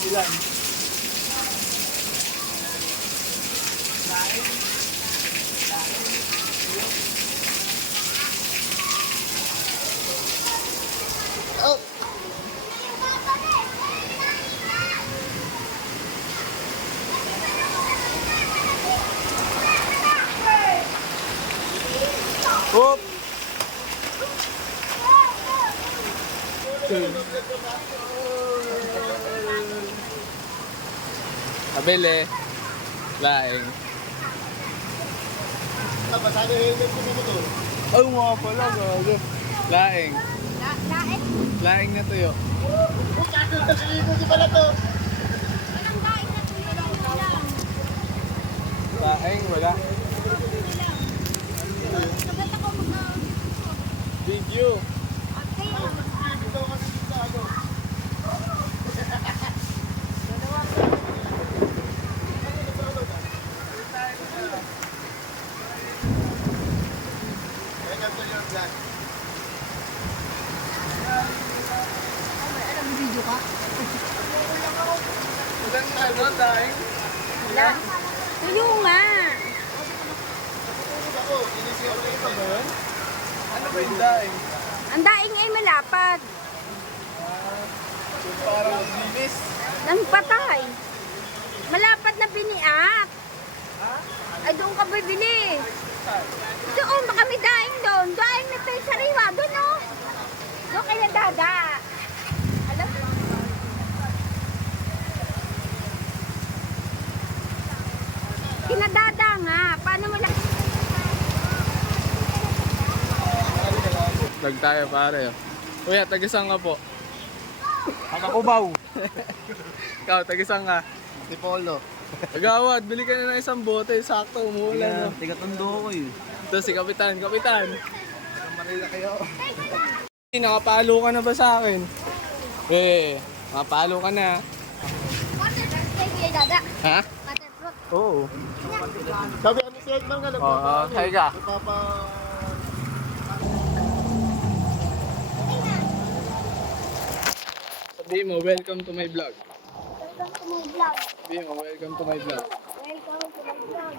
Ilan? Oh! Hop! Abele. Laing. Basado yung helmet ko dito. Oh, nga pala. Gago. Laing. Laing? Laing na tuyo. Oh, kaso nasiliko ko pala to. Walang laing na tuyo lang. Laing, wala. Sabat ako Video. Okay. Alam mo video ka? Ilan na ano, Laing? Wala. Tuyo nga. Ano ba yung Laing? Ang daing ay malapad. Yung parang linis. Nang patay. Malapad na biniak. Ay, doon ka bibili. Doon, baka may daing doon. Daing na tayo sariwa. Doon, oh. Doon kayo dada. Alam mo? Kinadada nga. Paano mo lang? Vlog tayo pare. Oh. Kuya, tagisang ka po. Makakubaw. Ikaw, tagisang ka. Si Polo. Agawad, bili ka na ng isang bote. Sakto, umuulan. No? Tiga-tondo ko eh. Ito si Kapitan. Kapitan, Marila kayo. nakapalo ka na ba sa akin? Nakapalo ka na. Sige, dada. Ha? Waterproof. Oo. Sabi kami si Edman nga lang. Oo, kaya ka. Ipapa... Sabihin mo, welcome to my vlog. Welcome to my vlog. Sabihin mo, welcome to my vlog. Welcome to my vlog.